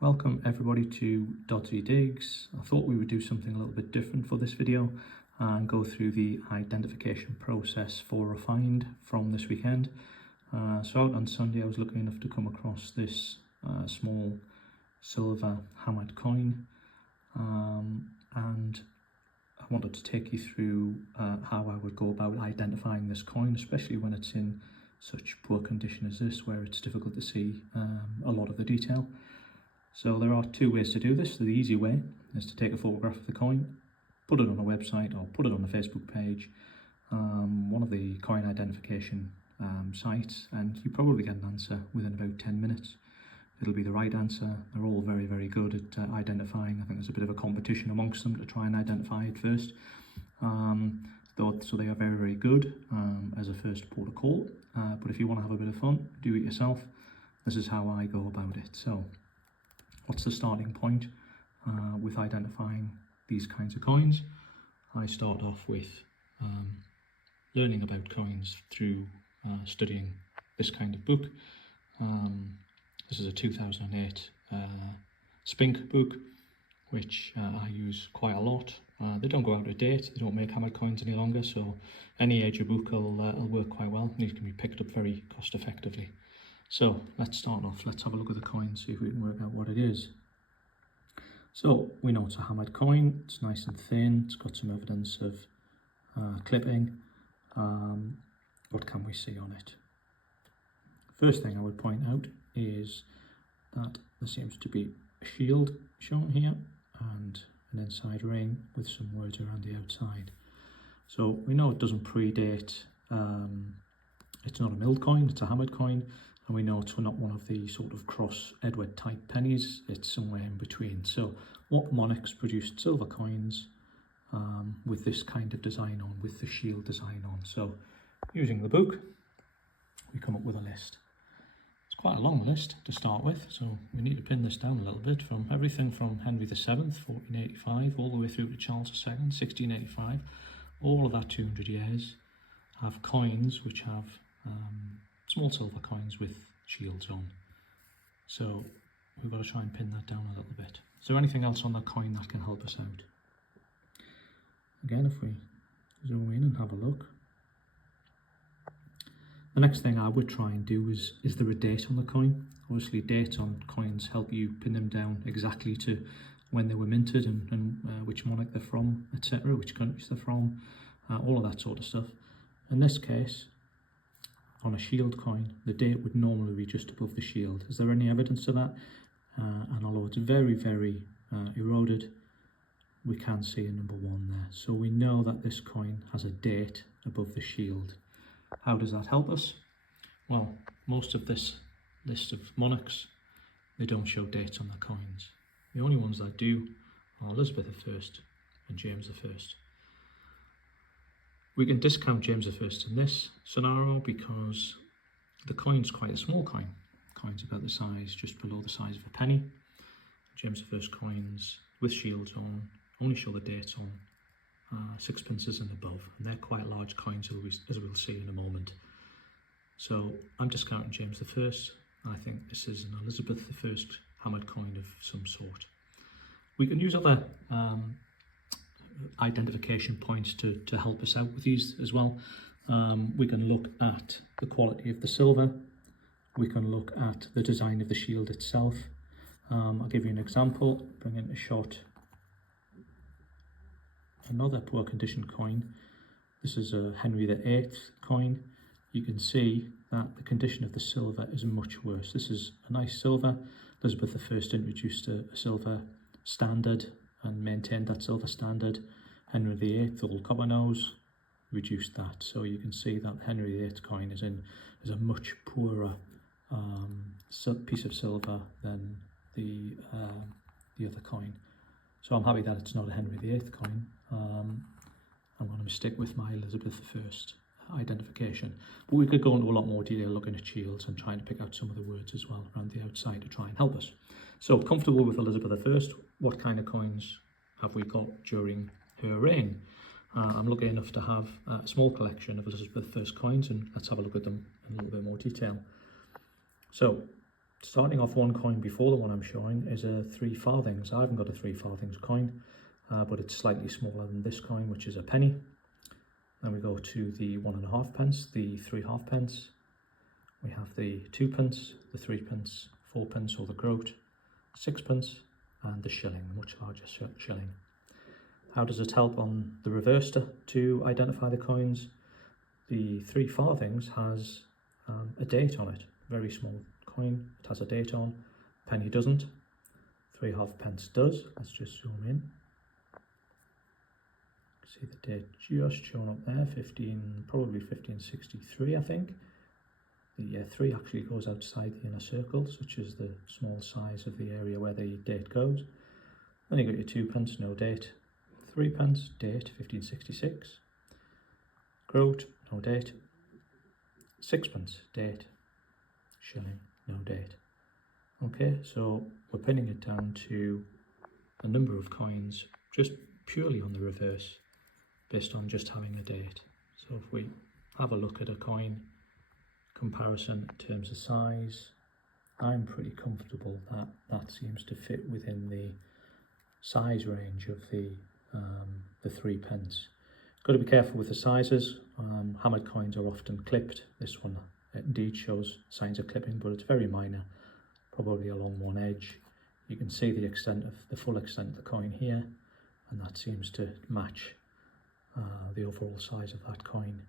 Welcome everybody to Doddsy Digs. I thought we would do something a little bit different for this video and go through the identification process for a find from this weekend. So out on Sunday I was lucky enough to come across this small silver hammered coin, and I wanted to take you through how I would go about identifying this coin, especially when it's in such poor condition as this, where it's difficult to see a lot of the detail. So there are two ways to do this. The easy way is to take a photograph of the coin, put it on a website or put it on a Facebook page, one of the coin identification sites, and you probably get an answer within about 10 minutes. It'll be the right answer. They're all very, very good at identifying. I think there's a bit of a competition amongst them to try and identify it first. So they are very, very good as a first port of call. But if you want to have a bit of fun, do it yourself. This is how I go about it. So what's the starting point with identifying these kinds of coins? I start off with learning about coins through studying this kind of book. This is a 2008 Spink book, which I use quite a lot. They don't go out of date, they don't make hammered coins any longer, so any age of book will work quite well, and these can be picked up very cost effectively. So let's start off, let's have a look at the coin, see if we can work out what it is. So we know it's a hammered coin, it's nice and thin, it's got some evidence of clipping. What can we see on it? First thing I would point out is that there seems to be a shield shown here and an inside ring with some words around the outside. So we know it doesn't predate, it's not a milled coin, it's a hammered coin. And we know it's not one of the sort of cross Edward type pennies, it's somewhere in between. So what monarchs produced silver coins with this kind of design on, with the shield design on? So using the book, we come up with a list. It's quite a long list to start with, so we need to pin this down a little bit, from everything from Henry VII, 1485, all the way through to Charles II, 1685. All of that 200 years have coins which have small silver coins with shields on. So we've got to try and pin that down a little bit. Is there anything else on that coin that can help us out? Again, if we zoom in and have a look. The next thing I would try and do is there a date on the coin? Obviously dates on coins help you pin them down exactly to when they were minted and which monarch they're from, etc., which countries they're from, all of that sort of stuff. In this case, on a shield coin, the date would normally be just above the shield. Is there any evidence to that? And although it's very, very eroded, we can see a number 1 there. So we know that this coin has a date above the shield. How does that help us? Well, most of this list of monarchs, they don't show dates on their coins. The only ones that do are Elizabeth I and James I. We can discount James I in this scenario because the coin's quite a small coin. The coin's about the size, just below the size of a penny. James I coins with shields on only show the dates on sixpences and above, and they're quite large coins as we'll see in a moment. So I'm discounting James I, and I think this is an Elizabeth I hammered coin of some sort. We can use other identification points to help us out with these as well. We can look at the quality of the silver, we can look at the design of the shield itself. I'll give you an example, bring in a shot. Another poor condition coin. This is a Henry VIII coin. You can see that the condition of the silver is much worse. This is a nice silver. Elizabeth I introduced a silver standard and maintained that silver standard. Henry VIII, old copper nose, reduced that. So you can see that the Henry VIII coin is a much poorer piece of silver than the other coin. So I'm happy that it's not a Henry VIII coin. I'm going to stick with my Elizabeth I identification. But we could go into a lot more detail looking at shields and trying to pick out some of the words as well around the outside to try and help us. So comfortable with Elizabeth I, what kind of coins have we got during her reign? I'm lucky enough to have a small collection of Elizabeth I coins, and let's have a look at them in a little bit more detail. So Starting off one coin before the one I'm showing is a 3 farthings. I haven't got a 3 farthings coin, but it's slightly smaller than this coin, which is a penny. Then we go to the 1.5 pence, the 3 halfpence. We have the 2 pence, the 3 pence, 4 pence or the groat, 6 pence, and the shilling, the much larger shilling. How does it help on the reverse to identify the coins? The 3 farthings has a date on it, very small coin, it has a date on, penny doesn't, 3 halfpence does. Let's just zoom in. See the date just shown up there, probably 1563 I think. The 3 actually goes outside the inner circle, such as the small size of the area where the date goes. Then you got your 2 pence, no date, 3 pence, date 1566, groat, no date, 6 pence, date, shilling, no date. Okay, so we're pinning it down to a number of coins just purely on the reverse based on just having a date. So if we have a look at a coin comparison in terms of size, I'm pretty comfortable that that seems to fit within the size range of the 3 pence. Got to be careful with the sizes. Hammered coins are often clipped. This one indeed shows signs of clipping, but it's very minor, probably along one edge. You can see the full extent of the coin here, and that seems to match the overall size of that coin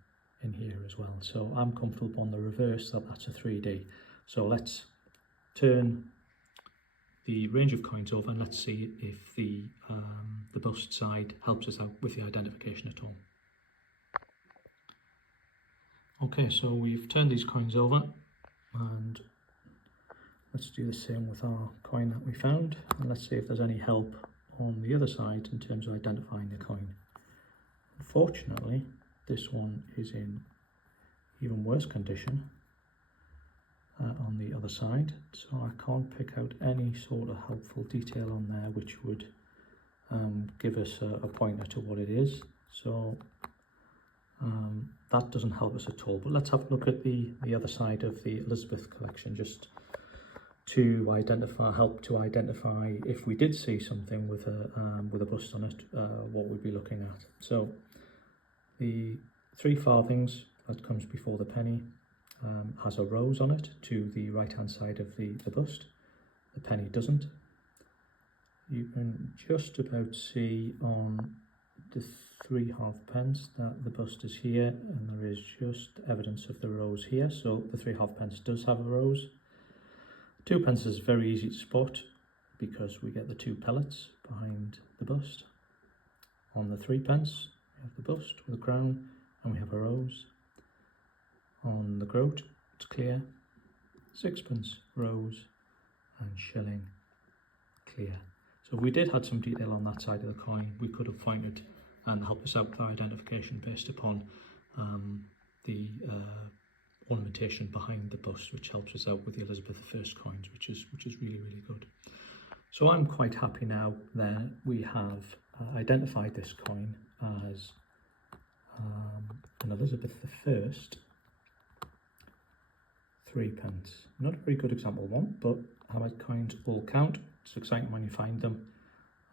in here as well. So I'm comfortable on the reverse that that's a 3D. So let's turn the range of coins over and let's see if the bust side helps us out with the identification at all. Okay, so we've turned these coins over and let's do the same with our coin that we found, and let's see if there's any help on the other side in terms of identifying the coin. Unfortunately, this one is in even worse condition on the other side, so I can't pick out any sort of helpful detail on there which would give us a pointer to what it is. So that doesn't help us at all. But let's have a look at the other side of the Elizabeth collection, just to help to identify if we did see something with a bust on it, what we'd be looking at. So the 3 farthings that comes before the penny has a rose on it to the right hand side of the bust. The penny doesn't. You can just about see on the 3 halfpence that the bust is here, and there is just evidence of the rose here, so the 3 halfpence does have a rose. 2 pence is very easy to spot because we get the 2 pellets behind the bust. On the 3 pence we have the bust with a crown and we have a rose. On the groat it's clear, 6 pence, rose, and shilling, clear. So if we did have some detail on that side of the coin, we could have pointed and helped us out with our identification based upon the ornamentation behind the bust, which helps us out with the Elizabeth I coins, which is really, really good. So I'm quite happy now that we have identified this coin as an Elizabeth I 3 pence. Not a very good example one, but hammered coins all count. It's exciting when you find them,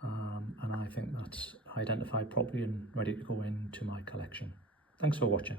and I think that's identified properly and ready to go into my collection. Thanks for watching.